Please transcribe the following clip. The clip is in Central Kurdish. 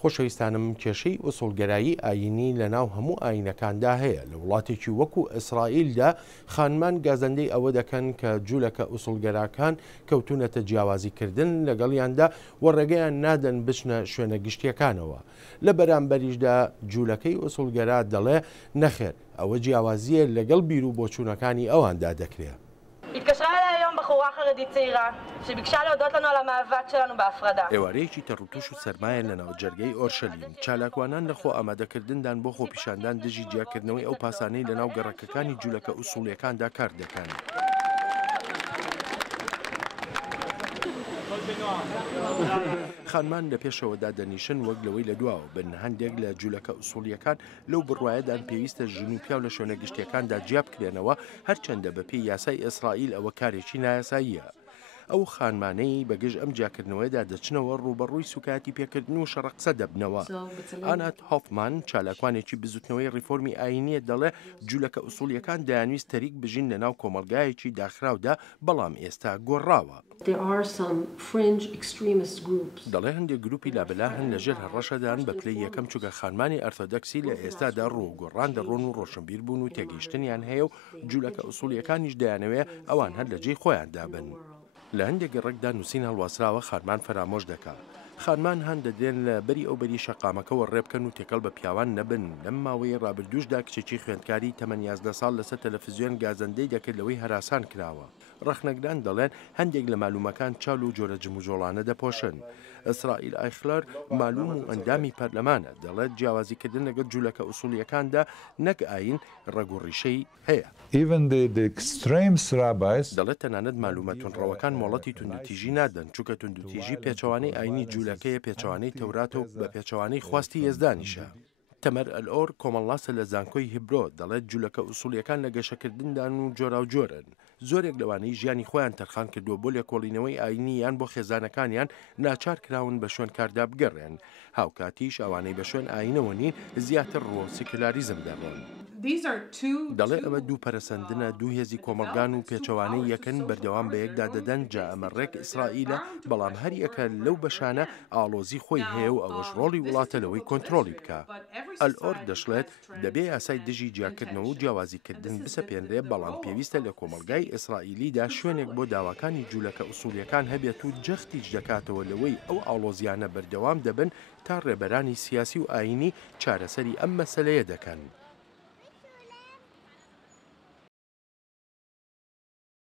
خۆشەویستانم کێشەی ئوسوڵگەرایی ئاینی لە ناو هەموو ئاینەکاندا هەیە. لە وڵاتێکی وەکو ئیسرائیلدا خانمان گازەندەی ئەوە دەکەن کە جوولەکە ئوسوڵگەراکان کەوتونەتە جیاوازیکردن لەگەڵیاندا و ڕێگەیان نادەن بچنە شوێنە گشتیەکانەوە. لە بەرامبەریشدا جوولەکەی ئوسوڵگەرا دەڵێ نەخێر، ئەوە جیاوازیە لەگەڵ بیر و بۆچوونەکانی ئەواندا دەکرێت. התקשרה אליי היום בחורה חרדית צעירה שביקשה להודות לנו על המאבק שלנו בהפרדה. ئێوارەیەکی تەڕوتوش و سەرمایە لە ناو جەرگەی ئۆرشەلیم. چالاکوانان لە خۆ ئامادەکردندان بۆ خۆپیشاندان دژی جیاکردنەوەی ئەو پاسانەی لە ناو گەڕەکەکانی جوولەکە ئوسوڵیەکاندا کار دەکەن. خانمان لە پێشەوەدا دەنیشن وەک لەوەی لە دواوە بن هەندێک لە جوولەکە ئوسوڵیەکان لەو بڕوایەدان پێویستە ژن و پیاو لە شوێنە گشتیەکاندا جیا بکرێنەوە، هەرچەندە بەپێی یاسای ئیسرائیل ئەوە کارێکی نایاساییە. ئەو خانمانەی بەگەژ ئەم جیاکردنەوەیدا دەچنەوە ڕوبەڕووی سوکاتی پێکردن و شەڕقسە دەبنەوە. ئانات هۆفمان چالاکوانێکی بزوتنەوەی ڕیفۆرمی ئاینیە دەڵێ جوولەکە ئوسوڵیەکان دەیانویست تەریک بژین لە ناو کۆمەلگایەکی داخراودا، بەڵام ئێستا گۆڕاوە. دەڵێ هەندێک گروپی لابلا هەن لەژێر هەڕەشەدان بە پلەی یەکەم چووکە خانمانی ئەرتۆدەکسی لە ئێستادا ڕووگۆڕان دەڕۆن و ڕۆشنبیر بوون و تێگەیشتنیان هەیە و جوولەکە ئوسوڵیەکانیش دەیانەوێ ئەوان هەر لە جێی خۆیان دابن. لە هەندێک ڕێکدا نووسین هەڵواسراوە خانمان فەرامۆش دەکات. خانمان هەن دەدێن لە بەری ئەو بەری شەقامەکەەوە ڕێبکەن و تێکەڵ بە پیاوان نەبن. لەم ماوەی ڕابردووشدا کچێکی خوێندکاری تەمەن 11 ساڵ لەسەر تەلەڤیزیۆن گازەندەی دەکرد لەوەی هەراسان کراوە. ڕەخنەگران دەڵێن هەندێک لە مالومەکان چاڵ و جۆرە جموجۆڵانە دەپۆشن. ئیسرائیل ئایخلەر مالوم و ئەندامی پەرلەمانە دەڵێت جیاوازیکردن لەگەڵ جوولەکە ئوسوڵیەکاندا نەک ئاین ڕەگوڕیشەی هەیە. دەڵێت تەنانەت مالومە تونڕەوەکان مۆڵەتی توندوتیژی نادەن، چونکە توندوتیژی پێچەوانەی ئاینی جوولەکەیە، پێچەوانەی تەورات و بە پێچەوانەی خواستی یەزدانیشە. تەمەر ئەلئۆر کۆمەڵاسە لە زانکۆی هیبرۆ دەڵێت جوولەکە ئوسوڵیەکان لە گەشەکردندان و جۆرا و جۆرن. زۆرێک لەوانەی ژیانی خۆیان تەرخان کردووە بۆ لێکۆڵینەوەی ئاینی یان بۆ خێزانەکانیان ناچار کراون بە شوێن کاردا بگەڕێن. هاوکاتیش ئەوانەی بە شوێن ئاینەوە نین زیاتر ڕۆ سیکولاریزم دەڕۆن. دەڵێ ئەمە دوو پەرەسەندنە، دوو هێزی کۆمەلگان و پێچەوانەی یەکەن بەردەوام بە یەکدا دەدەن. جا ئەمە ڕێک ئیسرائیلە، بەڵام هەر یەکە لەو بەشانە ئاڵۆزی خۆی هەیە و ئەوەش ڕۆڵی وڵاتە لەوەی کۆنتترۆلی بکە. ئەلئۆر دەشڵێت دەبێ یاسای دژی جیاکردنەوە و جیاوازیکردن بسەپێنرێ، بەڵام پێویستە لە کۆمەلگای ئیسرائیلیدا شوێنێک بۆ داواکانی جوولەکە ئوسوڵیەکان هەبێت و جەختیش دەکاتەوە لەوەی ئەو ئاڵۆزیانە بەردەوام دەبن تا ڕێبەرانی سیاسی و ئاینی چارەسەری ئەم مەسەلەیە دەکەن.